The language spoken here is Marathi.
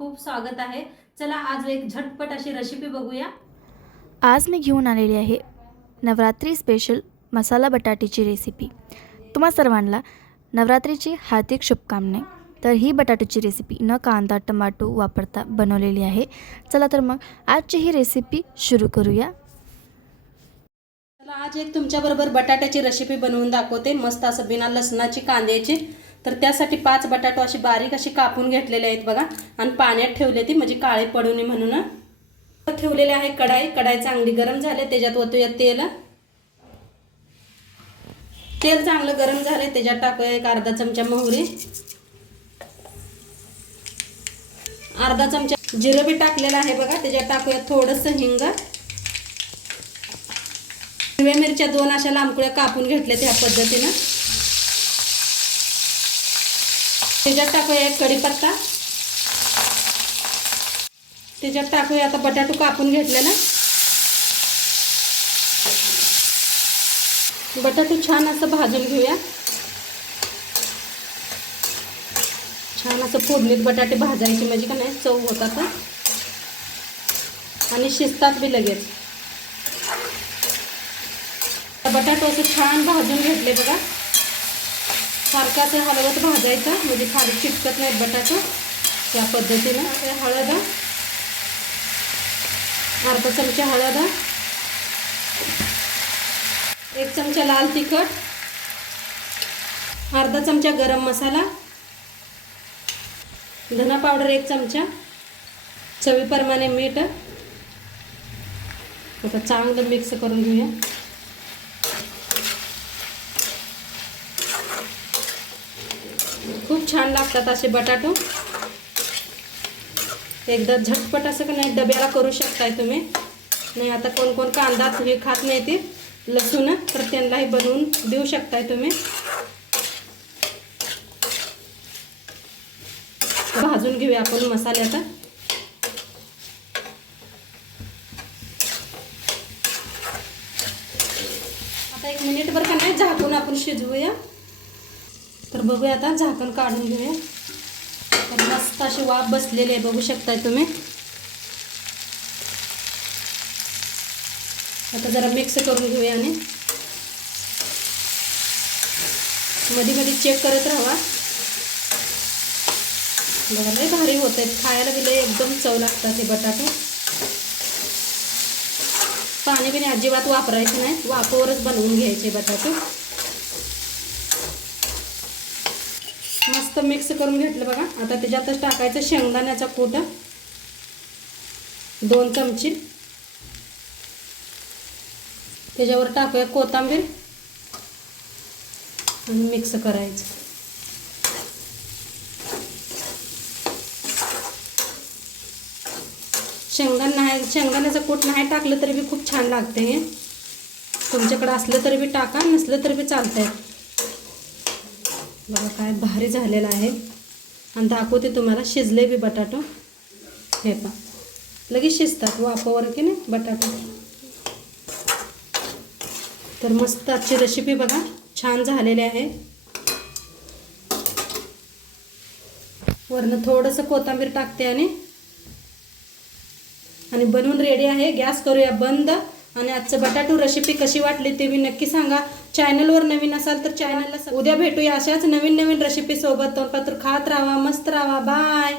खूप स्वागत आहे. चला आज एक झटपट अशी रेसिपी बघूया. आज मी घेऊन आलेली आहे नवरात्री स्पेशल मसाला बटाट्याची रेसिपी तुम्हा सर्वांना नवरात्रीची हार्दिक शुभकामने. तर ही बटाट्याची रेसिपी न कांदा टमाटो वापरता बनवलेली आहे. चला तर मग आजची ही रेसिपी सुरू करूया. चला आज एक तुमच्याबरोबर बटाट्याची रेसिपी बनवून दाखवते. मस्त असं बिना लसणाची कांद्याची. तर त्यासाठी पाच बटाटो अशी बारीक अशी कापून घेतलेले आहेत बघा. आणि पाण्यात ठेवले ती म्हणजे काळे पडू नये म्हणून. ठेवलेले आहे कढाई. कढाई चांगली गरम झाले त्याच्यात ओतूया तेल. तेल चांगलं गरम झाले त्याच्यात टाकूया एक अर्धा चमचा मोहरी. अर्धा चमचा जिरं बी टाकलेलं आहे बघा त्याच्यात टाकूया थोडंसं हिंग. हिरव्या मिरच्या दोन अशा लांबकुळ्या कापून घेतल्या ह्या पद्धतीनं. त्याच्यात टाकूया एक कढीपत्ता. त्याच्यात टाकूया. आता बटाटू कापून घेतलेला बटाटू छान असं भाजून घेऊया. छान असं फोडणीत बटाटे भाजायचे. म्हणजे का नाही, चव होतात आणि शिजतात बी लगेच. बटाटो असं छान भाजून घेतले बघा. सारखा ते हलवत भाजायचं. म्हणजे खाली चिटकत नाहीत बटाटा. त्या पद्धतीनं. ते हळद. अर्धा चमचा हळद. एक चमचा लाल तिखट. अर्धा चमचा गरम मसाला. धना पावडर एक चमचा. चवीप्रमाणे मीठ. आता चांगलं मिक्स करून घेऊया. खूप छान लागतात असे बटाटो. एकदा झटपट असं का नाही डब्याला करू शकताय तुम्ही. नाही आता कोण कोण कांदा हे खात नाही ते. लसूण तर त्यांनाही बनवून देऊ शकताय तुम्ही. भाजून घेऊया आपण मसाले आता आता एक मिनिटभर का नाही झाकून आपण शिजवूया. तर बघूया आता झाकण काढून घेऊया. तर मस्त अशी वाफ बसलेली आहे बघू शकताय तुम्ही. आता जरा मिक्स करून घेऊया आणि मध्ये मध्ये चेक करत राहा. बघा लय भारी होत आहेत खायला गेले एकदम चव लागतात हे बटाटे. पाणी बिणी अजिबात वापरायचे नाही. वाफेवरच बनवून घ्यायचे बटाटे. मस्त मिक्स करून घेतलं बघा. आता त्याच्यातच टाकायचं शेंगदाण्याचा कूट. दोन चमचे. त्याच्यावर टाकूया कोथांबीर. आणि मिक्स करायचं. शेंगदाण नाही शेंगदाण्याचं कूट नाही टाकलं तरी बी खूप छान लागते हे. तुमच्याकडे असलं तरी बी टाका नसलं तरी बी चालतंय. बघा काय भारी झालेलं आहे. आणि दाखवते तुम्हाला शिजले बी बटाटो. हे पा लगेच शिजतात हो, वाफावर की नाही बटाटो. तर मस्त आजची रेसिपी बघा छान झालेली आहे. वरनं थोडंसं कोथिंबीर टाकते आणि. आणि बनवून रेडी आहे. गॅस करूया बंद. आणि आजचं बटाटू रेसिपी कशी वाटली ते मी नक्की सांगा. चॅनलवर नवीन असाल तर चॅनलला उद्या भेटूया अशाच नवीन नवीन रेसिपी सोबत. तोंडपात्र खात राहा मस्त राहा. बाय